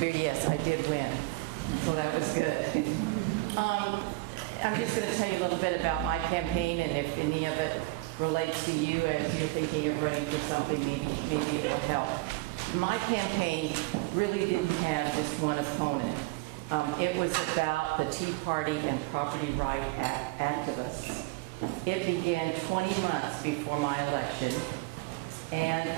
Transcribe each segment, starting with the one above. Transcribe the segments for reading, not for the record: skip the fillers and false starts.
severe, yes, I did win. So that was good. I'm just going to tell you a little bit about my campaign, and if any of it relates to you as you're thinking of running for something, maybe it will help. My campaign really didn't have just one opponent. It was about the Tea Party and property right activists. It began 20 months before my election, and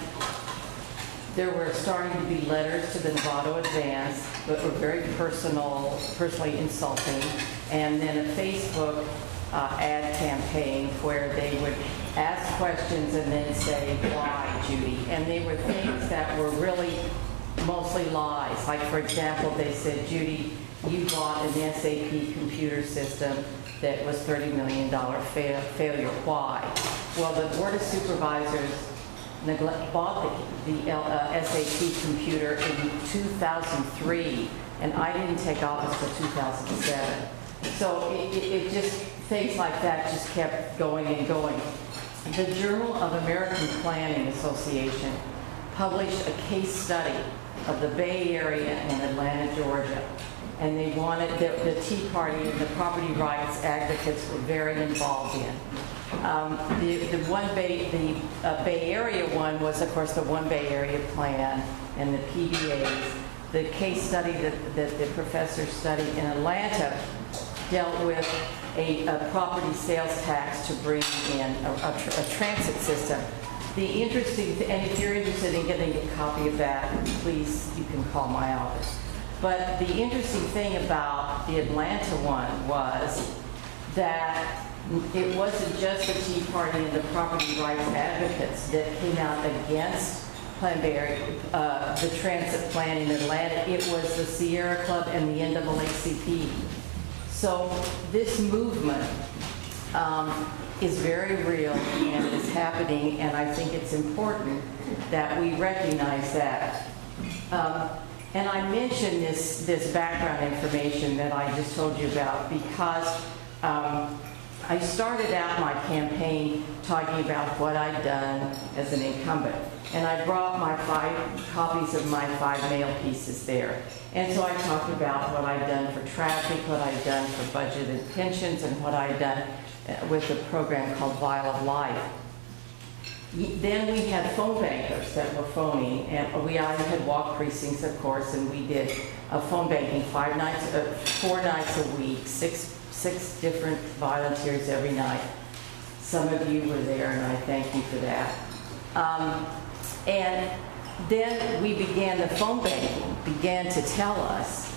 there were starting to be letters to the Nevada Advance that were very personally insulting, and then a Facebook ad campaign where they would ask questions and then say, why, Judy? And they were things that were really mostly lies. Like, for example, they said, Judy, you bought an SAP computer system that was $30 million failure. Why? Well, the Board of Supervisors bought the SAP computer in 2003, and I didn't take office till 2007. So it just, things like that just kept going and going. The Journal of American Planning Association published a case study of the Bay Area and Atlanta, Georgia. And they wanted, the Tea Party and the property rights advocates were very involved in. The Bay Area one was, of course, the One Bay Area Plan and the PBAs. The case study that the professor studied in Atlanta dealt with a property sales tax to bring in a transit system. The interesting, and if you're interested in getting a copy of that, please, you can call my office. But the interesting thing about the Atlanta one was that it wasn't just the Tea Party and the property rights advocates that came out against the transit plan in Atlanta. It was the Sierra Club and the NAACP. So this movement is very real and is happening, and I think it's important that we recognize that. And I mention this background information that I just told you about because I started out my campaign talking about what I'd done as an incumbent. And I brought my 5 copies of my 5 mail pieces there. And so I talked about what I'd done for traffic, what I'd done for budgeted pensions, and what I'd done with a program called Vial of Life. Then we had phone bankers that were phoning, and I had walked precincts, of course, and we did phone banking 4 nights a week, six different volunteers every night. Some of you were there, and I thank you for that. And then we began, the phone banking began to tell us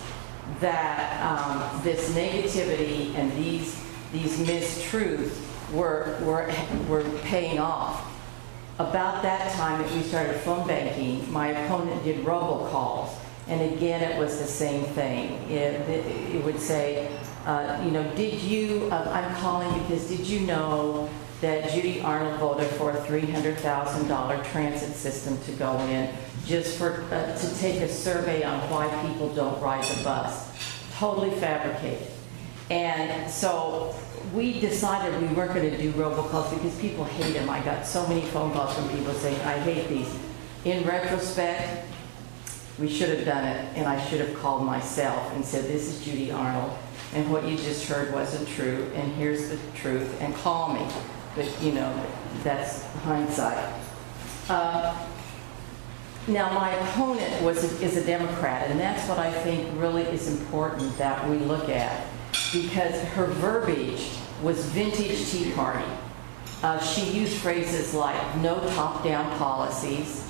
that this negativity and these mistruths were paying off. About that time that we started phone banking, my opponent did robocalls, and again it was the same thing. It would say, you know, did you, I'm calling because did you know that Judy Arnold voted for a $300,000 transit system to go in just for, to take a survey on why people don't ride the bus. Totally fabricated. And so we decided we weren't going to do robocalls because people hate them. I got so many phone calls from people saying, I hate these. In retrospect, we should have done it, and I should have called myself and said, this is Judy Arnold, and what you just heard wasn't true, and here's the truth, and call me. But, you know, that's hindsight. Now, my opponent is a Democrat, and that's what I think really is important that we look at, because her verbiage was vintage Tea Party. She used phrases like no top-down policies.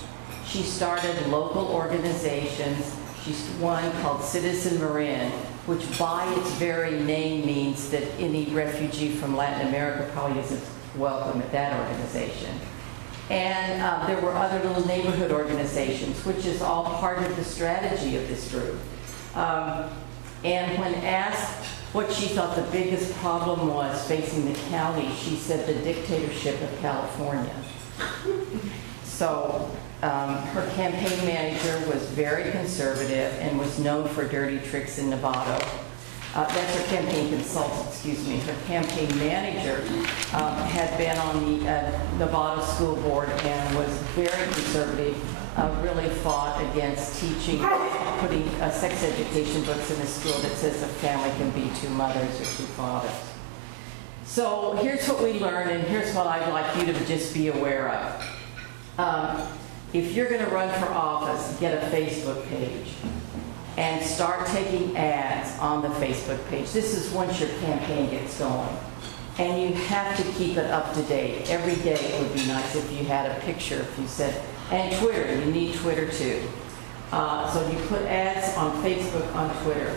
She started local organizations. She's one called Citizen Marin, which by its very name means that any refugee from Latin America probably isn't welcome at that organization. And there were other little neighborhood organizations, which is all part of the strategy of this group. And when asked what she thought the biggest problem was facing the county, she said the dictatorship of California. So her campaign manager was very conservative and was known for dirty tricks in Nevada. That's her campaign consultant, excuse me. Her campaign manager had been on the Nevada School Board and was very conservative really fought against teaching, putting sex education books in a school that says a family can be two mothers or two fathers. So here's what we learned, and here's what I'd like you to just be aware of. If you're going to run for office, get a Facebook page and start taking ads on the Facebook page. This is once your campaign gets going. And you have to keep it up to date. Every day it would be nice if you had a picture, if you said, and Twitter, you need Twitter too. So you put ads on Facebook, on Twitter.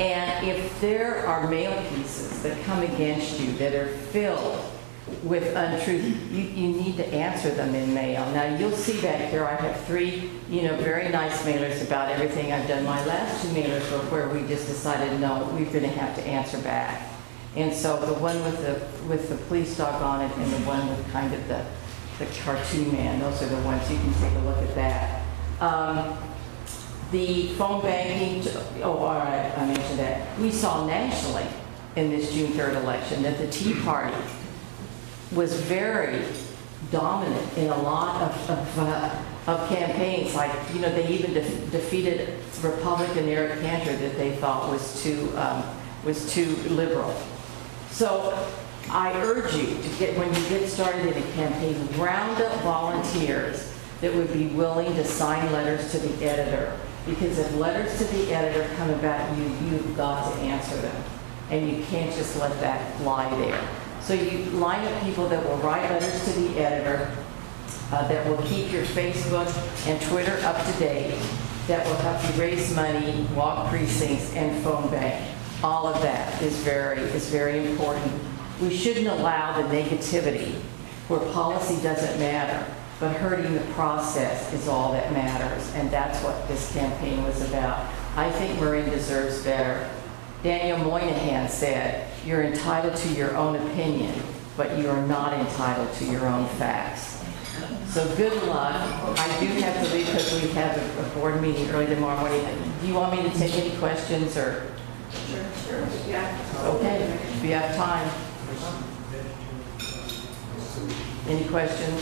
And if there are mail pieces that come against you that are filled with untruth, you need to answer them in mail. Now you'll see back here I have 3, very nice mailers about everything I've done. My last 2 mailers were where we just decided, no, we're going to have to answer back. And so the one with the police dog on it and the one with kind of the cartoon man, those are the ones. You can take a look at that. The phone banking, all right, I mentioned that. We saw nationally in this June 3rd election that the Tea Party was very dominant in a lot of campaigns. Like, they even defeated Republican Eric Cantor that they thought was too liberal. So I urge you to when you get started in a campaign, round up volunteers that would be willing to sign letters to the editor. Because if letters to the editor come about you, you've got to answer them. And you can't just let that lie there. So you line up people that will write letters to the editor, that will keep your Facebook and Twitter up to date, that will help you raise money, walk precincts, and phone bank. All of that is very important. We shouldn't allow the negativity where policy doesn't matter, but hurting the process is all that matters, and that's what this campaign was about. I think Marin deserves better. Daniel Moynihan said, "You're entitled to your own opinion, but you are not entitled to your own facts." So good luck. I do have to leave because we have a board meeting early tomorrow morning. Do you want me to take any questions or? Sure, yeah. Okay, if you have time. Any questions?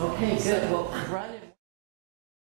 Okay, good. Well, run.